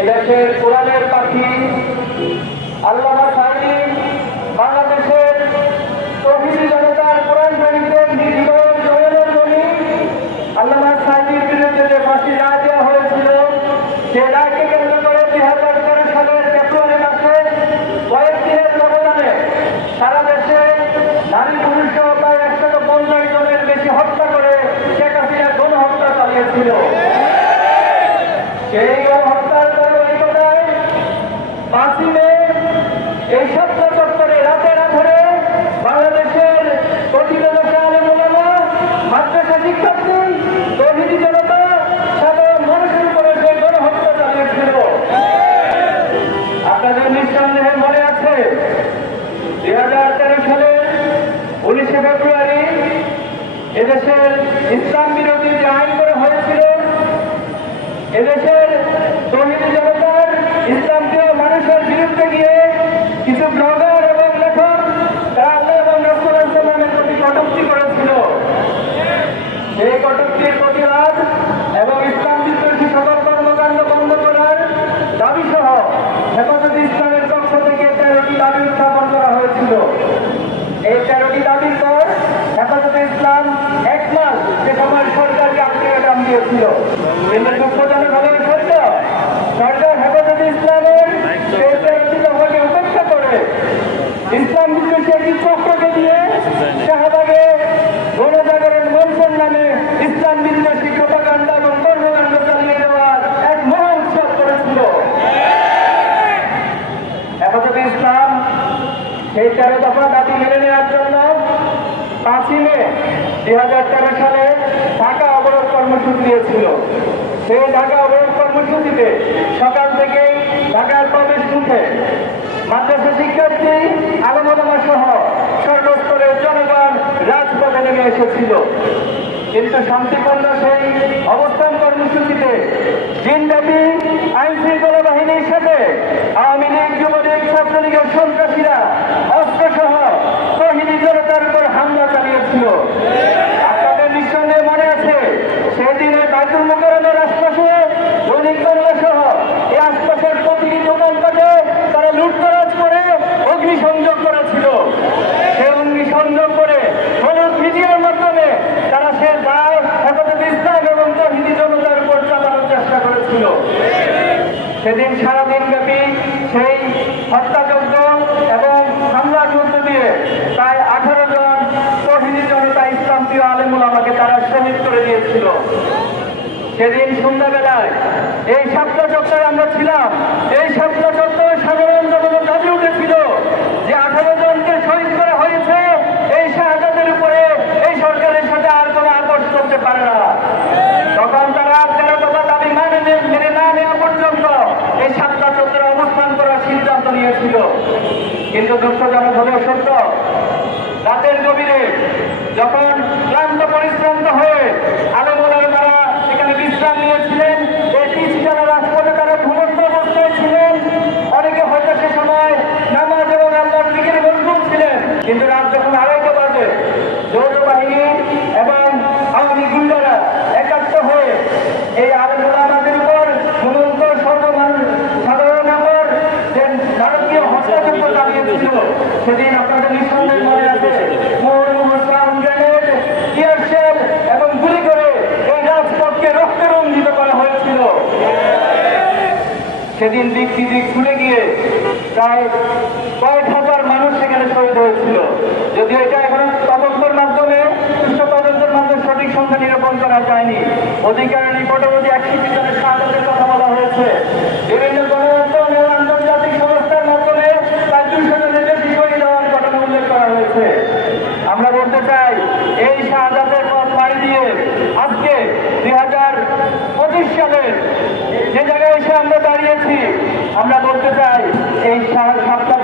এদেশের কোরআনের পাখি আল্লামা সাঈদী বাংলাদেশের তৌহিদি জনতার কোরআন প্রেমিকদের হৃদয় জয়ের ধ্বনি। আল্লামা সাঈদীর বিরুদ্ধে যে ফাঁসি রায় দেওয়া হয়েছিল, সে রায়কে কেন্দ্র করে 2013 সালের ফেব্রুয়ারি মাসে কয়েক দিনের ব্যবধানে সারা দেশে নারী পুরুষ সহ প্রায় 150 জনের বেশি হত্যা করে শেখ হাসিনা গণহত্যা চালিয়েছিল। সেই গণহত্যার ধারাবাহিকতায় 5ই মে এই শাপলা চত্বরে রাতের আধারে বাংলাদেশের প্রতিরোধক আলেম ওলামা, মাদ্রাসা শিক্ষার্থী, তৌহিদি জনতা সাধারণ মানুষের উপরে যে গণহত্যা চালিয়েছিল। আপনাদের নিঃসন্দেহে মনে আছে 2013 সালের 19শে ফেব্রুয়ারি এদেশের ইসলাম বিরোধী যে আইন করা হয়েছিল, এদেশের তৌহিদি জনতার ইসলামপ্রিয় মানুষের বিরুদ্ধে গিয়ে কিছু ব্লগার এবং লেখক তারা আল্লাহ এবং রাসূলের প্রতি কটূক্তি করেছিল। সেই কটূক্তির প্রতিবাদ এবং ইসলাম বিদ্বেষী সকল কর্মকাণ্ড বন্ধ করার দাবি সহ হেফাজতে ইসলামের পক্ষ থেকে 13টি দাবি উত্থাপন করা হয়েছিল। এই 13টি দাবির পর হেফাজতে ইসলাম 1 মাস সে সময় সরকারকে আলটিমেটাম দিয়েছিল। কিন্তু দুঃখজনক হলে সরকার হেফাজতে ইসলামের সেই 13টি দফাকে উপেক্ষা করে ইসলাম বিদ্বেষী একটি চক্রকে দিয়ে শাহবাগে গণজাগরণ মঞ্চের নামে ইসলাম বিদ্বেষী প্রপাগান্ডা এবং কর্মকাণ্ড চালিয়ে দেওয়ার এক মহা উৎসব করেছিল। হেফাজতে ইসলাম সেই 13 দফা দাবি মেনে নেওয়ার জন্য 5ই মে 2013 সালে ঢাকা অবরোধ কর্মসূচি দিয়েছিল। সেই ঢাকা অবরোধ কর্মসূচিতে সকাল থেকেই ঢাকার প্রবেশ মুখে মাদ্রাসা শিক্ষার্থী, আলেম ওলামা সহ সর্বস্তরের জনগণ রাজপথে নেমে এসেছিল। কিন্তু শান্তিপূর্ণ সেই অবস্থান কর্মসূচিতে দিনব্যাপী আইন শৃঙ্খলা বাহিনীর সাথে আওয়ামী লীগ, যুবলীগ, ছাত্রলীগের সন্ত্রাসীরা অস্ত্রসহ তৌহিদি জনতার উপর হামলা চালিয়েছিল। আপনাদের নিঃসন্দেহে মনে আছে সেদিনে বাইতুল মুকাররমের আশপাশে দৈনিক বাংলা সহ এই আশপাশের প্রতিটি দোকানপাটে তারা লুটতরাজ করে অগ্নিসংযোগ করেছিল। সেই অগ্নিসংযোগ করে হলুদ মিডিয়ার মাধ্যমে তারা সে দায় হেফাজতে ইসলাম এবং তৌহিদি জনতার উপর চালানোর চেষ্টা করেছিল। সেদিন সারাদিন ব্যাপী সেই হত্যাযজ্ঞ এবং হামলার মধ্য দিয়ে প্রায় 18 জন তৌহিদি জনতা ইসলামপ্রিয় আলেম ওলামাকে তারা শহীদ করে দিয়েছিল। সেদিন সন্ধ্যাবেলায় এই শাপলা চত্বরে আমরা ছিলাম। এই শাপলা চত্বরে সাধারণ জনগণ দাবি উঠেছিল যে 18 জনকে শহীদ করা হয়েছে, এই শাহাদাতের উপরে এই সরকারের সাথে আর কোনো আপোষ করতে পারে না। তখন তারা 13 দফা দাবি মেনে না নেওয়া পর্যন্ত এই শাপলা চত্বরে অবস্থান করার সিদ্ধান্ত নিয়েছিল। কিন্তু দুঃখজনক হলেও সত্য, রাতের গভীরে যখন ক্লান্ত পরিশ্রান্ত হয়ে আলেম ওলামারা সেখানে বিশ্রাম নিয়েছিলেন, এই পিছানো রাজপথে তারা ঘুমন্ত অবস্থায় ছিলেন। অনেকে হয়তো সে সময় নামাজ এবং আল্লাহর জিকিরে মশগুল ছিলেন। কিন্তু রাত যখন 2:30 বাজে যৌথ বাহিনী এবং আওয়ামী গুন্ডারা একাত্ম হয়ে এই আলেম ওলামাদের উপর ঘুমন্ত সাধারণ উপর যে নারকীয় হত্যাযজ্ঞ চালিয়েছিল, সেদিন আপনাদের নিঃসন্দেহে মনে আছে এবং গুলি করে এই রাজপথকে রক্তে রঞ্জিত করা হয়েছিল। সেদিন দিক বিদিক খুলে গিয়ে প্রায় কয়েক হাজার মানুষ সেখানে শহীদ হয়েছিল। যদিও এটা এখন তদন্তের মাধ্যমে সঠিক সংখ্যা নিরূপণ করা যায়নি। অধিকার নিকটে 61 জনের শাহাদাতের কথা বলা হয়েছে। বিভিন্ন গণমাধ্যম এবং আন্তর্জাতিক সংস্থার মাধ্যমে প্রায় 200 জনের বেশি শহীদ হওয়ার ঘটনা উল্লেখ করা হয়েছে। আমরা বলতে চাই এই শাহাদাতের পথ পাড়ি দিয়ে আজকে 2025 সালের যে জায়গায় এসে আমরা দাঁড়িয়েছি, আমরা বলতে চাই এই শাপলা